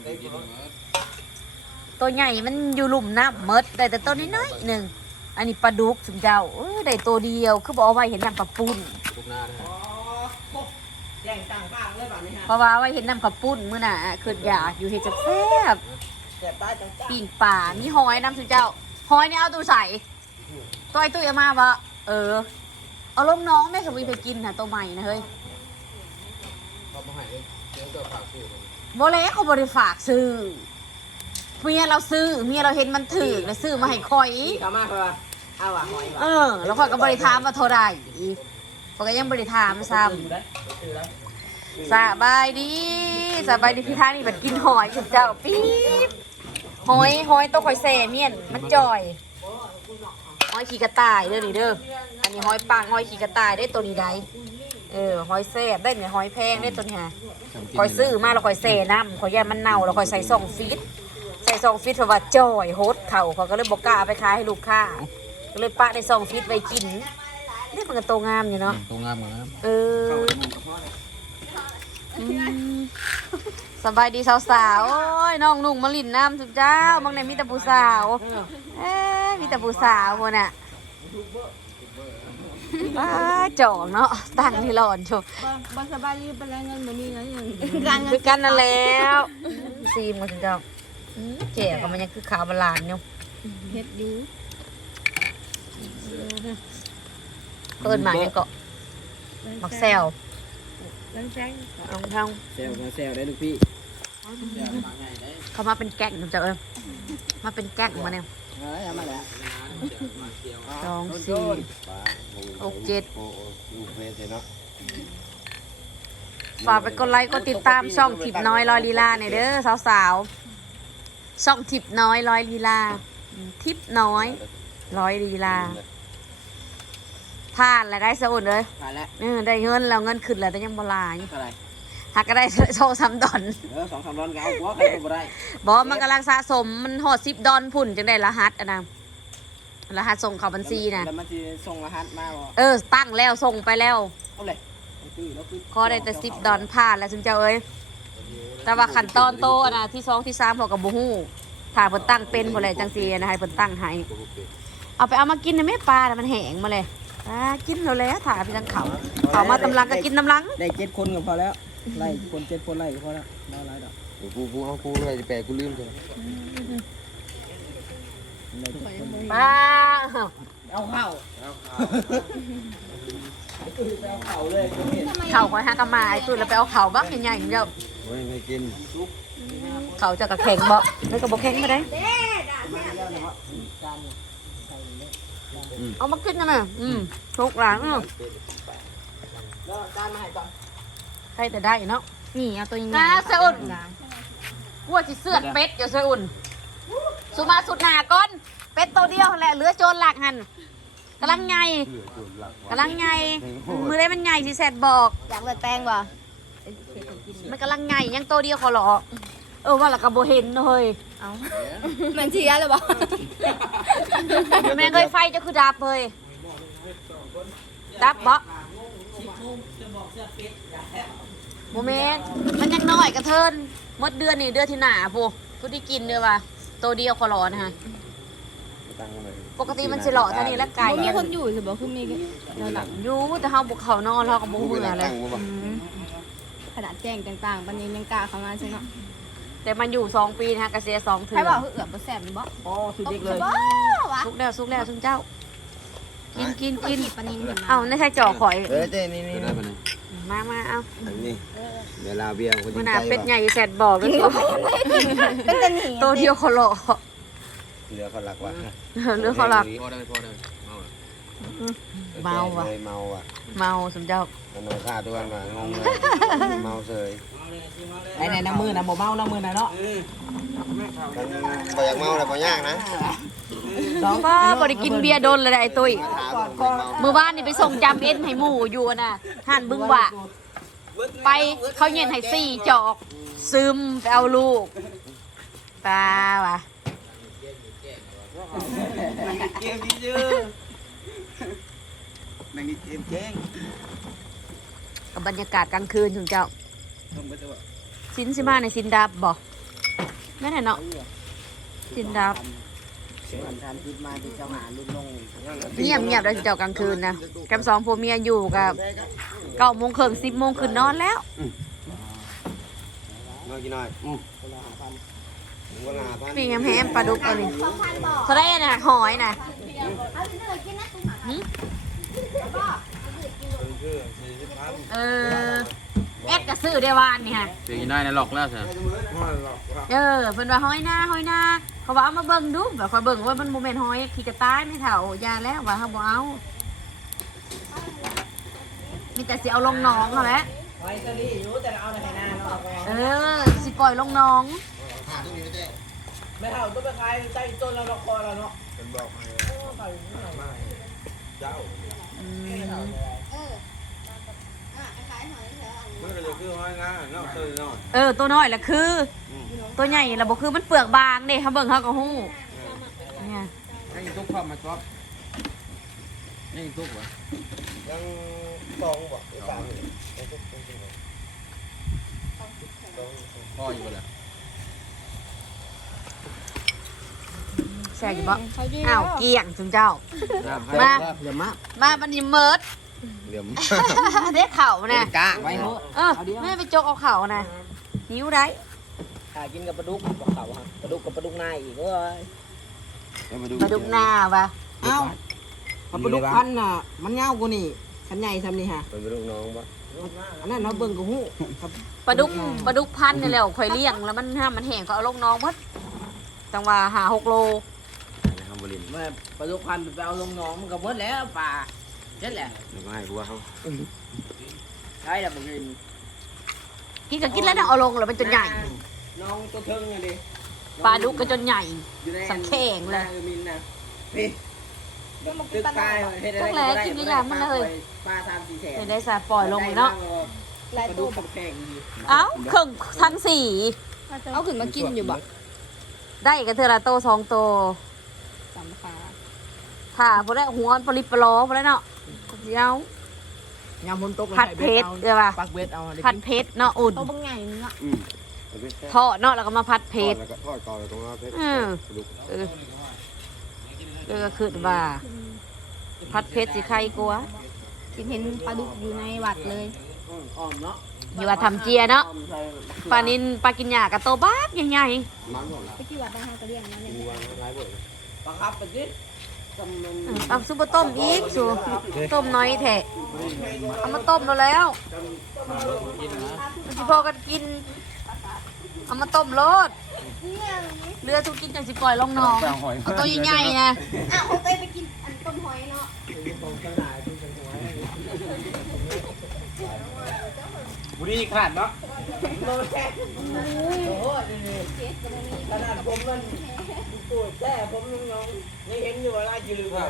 ตัวใหญ่มันอยู่หลุมน้ำมดได้แต่ตัวน้อยๆหนึ่งอันนี้ปลาดุกสุดเจ้าได้ตัวเดียวคือบอกเอาไว้เห็นน้ำปลาปุ้นแย่งต่างบ้างเลยแบบนี้ฮะเพราะว่าไว้เห็นน้ำปลาปุ้นมื้อน่ะคืออยากอยู่เห็ดจักแซ่บแย่ป้าจังจ้าปีนป่ามีหอยน้ำสุดเจ้าหอยนี่เอาตัวใส่ตัวไอ้ตุ้ยเอามาบ่เอาลงน้องแม่สมุยไปกินนะตัวใหม่นะเฮ้ยโมเล่เขาบริฝากซื้อเมียเราซื้อเมียเราเห็นมันถือแล้วซื้อมาให้คอยเขามาเขาว่าเอาว่ะหอยว่ะแล้วคอยก็บริถามว่าเท่าไหร่คอยก็ยังบริถามซ้ำสบายดีพี่ท่านี่แบบกินหอยสุดเจ้าปี๊บหอยตัวคอยแซ่เมียนมันจ่อยหอยขี้กระต่ายเด้อนี่เด้ออันนี้หอยปางหอยขี้กระต่ายได้ตัวนี้ได้หอยแซ่บได้เนี่ยหอยแพงได้ตัวนี้ฮะคอยซื้อมาแล้วคอยแซ่น้ำคอยแย่มันเน่าแล้วคอยใส่ซองฟีดเพราะว่าจ่อยโฮสเข่าเขาก็เลยบอกกล้าไปขายให้ลูกค้าก็เลยปะในซองฟีดไว้กินนี่มันก็โตงามอยู่เนาะโตงามเหมือนกันสบายดีสาวๆโอ้ยน้องนุ่งมาลินน้ำสุดเจ้าบางในมีแต่ผู้สาวมีแต่ผู้สาวคนน่ะจ่องเนาะตั้งที่หลอนโชว์บสบายดีเป็นไรเงินบ่มีเงินอย่างคือกันนั่นแล้วซีมกันสุดเจ้าเจ๋ก็มันยังคือขาวบาลานอยู่เฮ็ดอยู่เอิญมาเนี่ยก็มักแซวลังแซงลองท่องเซลมาเซลได้ลูกพี่เขามาเป็นแก๊งสุดเจ้ามาเป็นแก๊งมาเนี่ยเอามาแล้ว 2 4 6 7ฝากไปกดไลค์กดติดตามช่องทิปน้อยลอยลีลาเนี่ยเด้อสาวๆช่องทิปน้อยลอยลีลาทิปน้อยร้อยลีลาผ่านแล้วได้สะอุ่นเลยมาแล้วได้เงินแล้วเงินขึ้นแล้วแต่ยังบ่หลายเท่าไหร่หากก็ได้2-3 ดอล 2-3 ดอนก็เอาหัวใครก็บ่ได้บอกมันกำลังสะสมมันหอด10 ดอลพุ่นจังได้รหัสนะรหัสส่งเข้าบัญชีนะแล้วมันจะส่งรหัสมาบ่ตั้งแล้วส่งไปแล้วเอาเลยขอได้แต่10 ดอลผ่านแล้วจุนเจ้าเอ้ยแต่ว่าขั้นตอนโตนะที่2ที่3พอกับบ่ฮู้ถ้าเพิ่นตั้งเป็นบ่เลยจังซี่นะให้เพิ่นตั้งให้เอาไปเอามากินนะแม่ปลาน่ะมันแห้งมาเลยกินแล้วถ่าพี่ทั้งเขามาตำลังก็กินน้ำลังได้7 คนก็พอแล้วไล่คน7 คนไล่ก็พอแล้วไม่เอาไรดอกกูเอากูอะไรจะแปลกูลืมจ้ะปลาเอาเข้าเอาเข้าเลยเข่าคอยหากระมาไอ้ตุ้ยแล้วไปเอาเข่าบ้างใหญ่ๆเจ้าไม่กินเข่าจะกระแข็งบ่ไม่กระบอกแข็งมาได้เอามากินกันนะทุกหลังแล้วจานมาให้ก่อนใครแต่ได้เนาะนี่เอาตัวใหญ่เสอุ่นกลัวจิเสื้อเป็ดอยู่เสอุ่นสุมาสุดหนาก้อนเป็ดตัวเดียวแหละเหลือโจรหลักหันกำลังไงมือได้มันใหญ่สิแซดบอกอยากเลือดแป้งบ่มันกำลังไงยังตัวเดียวเขาหรอว่าหลักกระโบเห็นเลยเอามันเชียร์เลยบ่แม่งเคยไฟจะคือดับเลยดับบ่โมเมนต์มันยังน้อยกระเทินมดเดือนนี่เดือนที่หนาปูผู้ที่กินเด้อว่ะตัวเดียวขอหลอนะฮะปกติมันสิหล่อเท่านี้แล้วไก่มีคนอยู่สิบ่คือมีเราหลับอยู่แต่เฮาบุกเขานอนเราก็บ่เบื่อเลยขนาดแจ้งต่างๆปันนี้ยังกล้าเข้ามาใช่เนาะแต่มันอยู่2 ปีนะฮะกระเสีย2 เถื่ใครอบอกคือเอือบบ่แซ่บบ่โอ้สุดเด็กเลยบ่วะสุกแล้วซุนเจ้า กินปานินเห็นมาเอาในใช่จ่อข่อยเต้นี่ได้ปะเนี่ยมาเอาอันนี้เวลาเบียร์คนมื้ยิ่อง หน้าใจเป็ดใหญ่แซดบอกด้วยตัวเป็นแต่หนีตัวเดียวขอหล่อเหลือคนหลักว่ะเรื่องเขาหลักพอได้เมาว่ะเมาว่ะเมาสมเจ้ามันเอาฆ่าตัวกันว่ะงงเลยเมาเสยไอ้ในน้ำมือนะบ่เมาน้ำมือนะเนาะพออยากเมาเลยพอยากนะก็บ่ได้กินเบียร์โดนเลยนะไอ้ตุ้ย มื้อวานนี่ไปส่งจำเอ็นให้หมู่อยู่น่ะห่านบึ้งว่าไปเขาเย็นให้4 จอกซึมไปเอาลูกปลาว่ะเกมเยอะแม่งนี่เกมแจ้งกับบรรยากาศกลางคืนถึงเจ้าสินสิมาในสินดับบ่แม่นเนาะจินดับผ่านทานคิดมาที่เจ้าหาลูกน้องเงียบได้เจ้ากลางคืนนะกับสองผัวเมียอยู่กับ9:30 10:00ขึ้นนอนแล้วน้อยกินหน่อยวันละ5,000 ปีแฮมปลาดุกตัวนี้เขาได้น่ะหอยน่ะเออแอดกระซื้อได้วานนี่ฮะเสียงได้นะหลอกแล้วใช่เพิ่นว่าหอยนาเขาว่าเอามาเบิ่งดูแบบเขาเบิ่งว่ามันโมเมนต์หอยขี้กระต่ายไม่เท่ายาแล้วว่าเขาบ่เอามีแต่สิเอาลงหนองเขาแหละไว้ก็ดีอยู่แต่เอาในไหนาเนาะสิปล่อยลงหนองไม่เท่าต้องไปขายใต้ต้นเราดอกคอเราเนาะเป็นบอกให้เจ้ามันก็จะคือห้อยงาเนาะตัวน้อยตัวน้อยละคือ ตัวใหญ่ละบ่คือมันเปลือกบางเด้เขาเบิ่งเขาก็ฮู้เนี่ยยังตุ๊กเข้ามาจ๊อบยังตุ๊กวะยัง2บ่3 พ่ออยู่แล้วแซ่อยู่บ่อ้าวเกลี้ยงจุงเจ้า มาเดี๋ยวมามาบัดนี้เมิดเหลี่ยมเด้เข่าน่ะกะไว้โหแม่ไปจกเอาเข่าน่ะนิ้วได้กินกับปลาดุกบอกเขาฮะปลาดุกกับปลาดุกนายอีกเว้ยมาดุกหน้าว่ะเอ้าปลาดุกพันน่ะมันเงากว่านี่ขันใหญ่ทำนี่ฮะเป็นลูกน้องบ่อันนั้นเราเบิ่งกับหูครับปลาดุกพันนี่แหละข่อยเลี้ยงแล้วมันห้ามมันแห้งเขาเอาลงน้องหมดจังว่า5-6 โลนะครับบรินแม่ปลาดุกพันไปเอาลงหนองมันก็หมดแล้วป่าเจ็ดแหละเดี๋ยวมาให้กูว่าเขาใช่แล้วบางทีกินก็กินแล้วนะเอาลงแล้วมันจนใหญ่น้องตัวเทิงไงดิปลาดุกก็จนใหญ่อยู่ในสังเข่งเลยมินนะนี่ตึกกายพวกแหลกินก็อย่างมันเลยปลา3-4แสนจะได้สาปล่อยลงเลยเนาะปลาดุกกับแข่งดีเอ้าเครื่องทั้งสี่เอาขึ้นมากินอยู่บ่ได้กันเทอละโต2 โตสำคาถ้าพอได้หัวปลิปลอพอได้เนาะเดี๋ยวยามบนโต๊ะผัดเผ็ดเดี๋ยวป่ะปักเบ็ดเอาผัดเผ็ดเนาะอุ่นเอาบางไงเนาะทอดเนาะแล้วก็มาผัดเผ็ดแล้วก็ทอดก่อนตรงนั้นเพชรลูกก็คือว่าผัดเผ็ดสิใครกลัวคิดเห็นปลาดุกอยู่ในวัดเลยอ้อมเนาะอยู่ว่าทำเจียเนาะปลานินปลากินหยากระโตบ้าใหญ่มันหมดละไปที่วัดได้ห้าก็เรียงนะเนี่ยมีวางร้ายบ่อยปลาครับไปสิกำลังๆเอาซุปเปอร์ต้มอีกสูต้มน้อยแทะเอามาต้มแล้วมันสิพอกันกินเอามาต้มรสเรือทุกกินจังสิปล่อยลงหนองเอาตัวใหญ่ๆนะอ้าวเขาไปกินอันต้มหอยเนาะบุรีขาดเนาะโลแท้โอ้โหขนาดผมมันปวดแท้ผมน้องๆนี่เห็นอยู่ว่าลายจืดว่า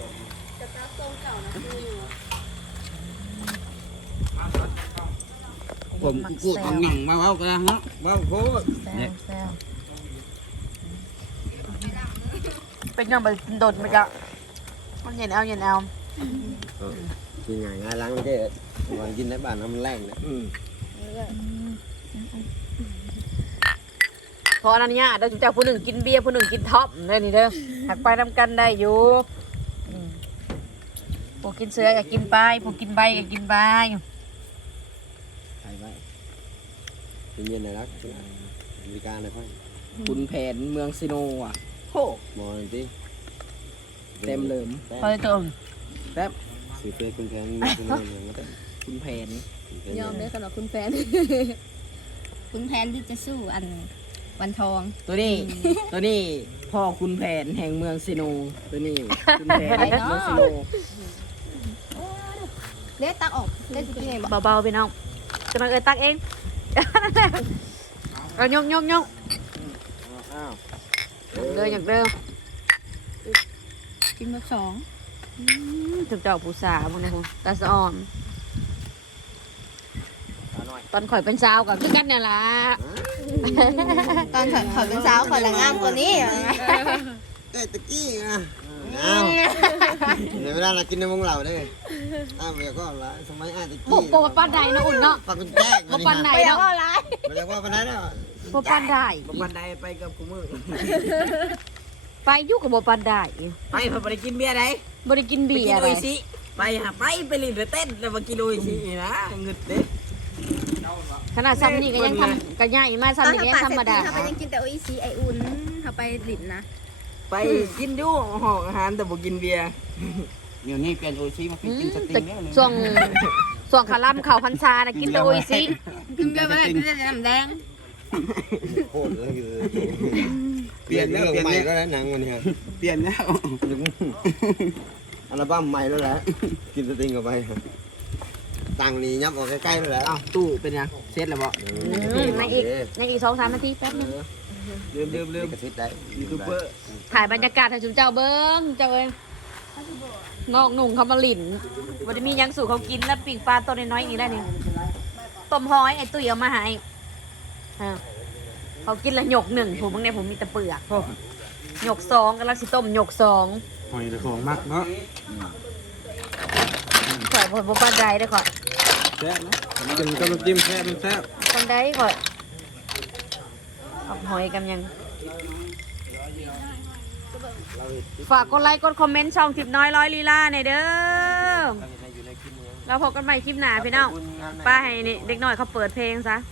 ผมกูเอาหนังมาเว้ากันเนาะเว้าโคตรเป็นยังไงโดดไปกะมันเย็นเอากินง่ายล้างไม่ได้วันกินในบ้านมันแรงนะพออันนี้เด้อจุ๊เจ้าผู้หนึ่งกินเบียร์ผู้หนึ่งกินท็อปเด้อนี่เด้อหักไปทำกันได้อยู่ผู้กินเสือก็กินไปผู้กินใบก็กินใบใส่ไว้กินเย็นนะรักบริการเลยพ่อคุณแผนเมืองซิโนอ่ะโหมองหน่อยสิเต็มเลยพอจะตื่นแป๊บสื่อเพื่อคุณแพงคุณนอนอย่างนั้นคุณแผนยอมเลยสำหรับคุณแฟน คุณแฟนที่จะสู้อันวันทองตัวนี้ ตัวนี้พ่อคุณแผนแห่งเมืองซิโนตัวนี้คุณแผนเมืองซิโนเล็ดตักออกเล็ดจะกินไงบ่เบาๆไปน้องจะมาตักเองเอายกอ้าวเดินอย่างเดิมกินมาสองจุ๊เจ้าผู้สาวมึงนะคุณตาสะอ่อนตอนข่อยเป็นสาวก็คือกันเนี่ยล่ะตอนขอยเป็นสาวขอยละงามกว่านี้แต่ตะกี้นะอ้าวเดี๋ยวเวลาเรากินในวงเราได้อ้าวเดี๋ยวก็ละสมัยอาจจะบ่กี้บ่ปานใดเนาะอุ่นเนาะปากเป็นแจ้งบ่ปานใดไปเอาเนาะอะไรมันเรียกว่าปานนั้นเนาะบ่ปานใดบันไดไปกับกูมือไปอยู่กับบ่ปานใดไปพอไปกินเบียร์ไหนบ่ได้กินไปเบีกิยนร์โออะไรอิชิไปหาไปลินไปเต้นแล้วมากินโออิชินะเงินเด้ขนาดซ้ำนี่ก็ยังทำก็ใหญ่มาซ้ำนี่ก็ยังธรรมดาเขาไปยังกินแต่โออิชิไออุ่นเขาไปหลินนะไปกินดูห้องอาหารแต่บ่กินเบียร์เดี๋ยวนี้เปลี่ยนโอชิมาเป็นกินสติแต่งเนี่ยช่วงคาร่ำเข้าพรรษาน่ะกินแต่โออิชิกินเบียร์มากินแต่น้ำแดงโคตรเลยคือเปลี่ยนเรื่องใหม่ก็แล้วหนังวันนี้ครับเปลี่ยนแล้วอัลบั้มใหม่แล้วแหละกินสติงกับไปตังนี้ยับออกใกล้ๆแล้วแหละอ้าวตู้เป็นยังเช็ดแล้วบ่ในอีก 2-3 นาทีแป๊บนึงลืมกระซิบได้ยูทูบเบอร์ถ่ายบรรยากาศให้ชุมเจ้าเบิ้งเจ้าเอ้ยงอกหนุ่งเขามาหลินวันนี้มีหยังสู่เขากินแล้วปีกปลาตัวน้อยๆนี่แหละนี่ต้มหอยไอ้ตุ้ยเอามาให้อ่าเขากินละหยกหนึ่งผมบางเนี่ยผมมีแต่เปลือกหยกสองกำลังสิต้มหยกสองหอยตะของมากเนาะข่อยบ่ปานใดได้อข่อยแซ่บนะกินกับน้ำจิ้มแซ่บมันแซ่บปานใดข่อยเอาหอยกันยังฝากกดไลค์กดคอมเมนต์ช่องทิปน้อยร้อยลีลาหน่อยเด้อเราพบกันใหม่คลิปหน้าพี่น้องป้าให้นี่เด็กน้อยเขาเปิดเพลงซะ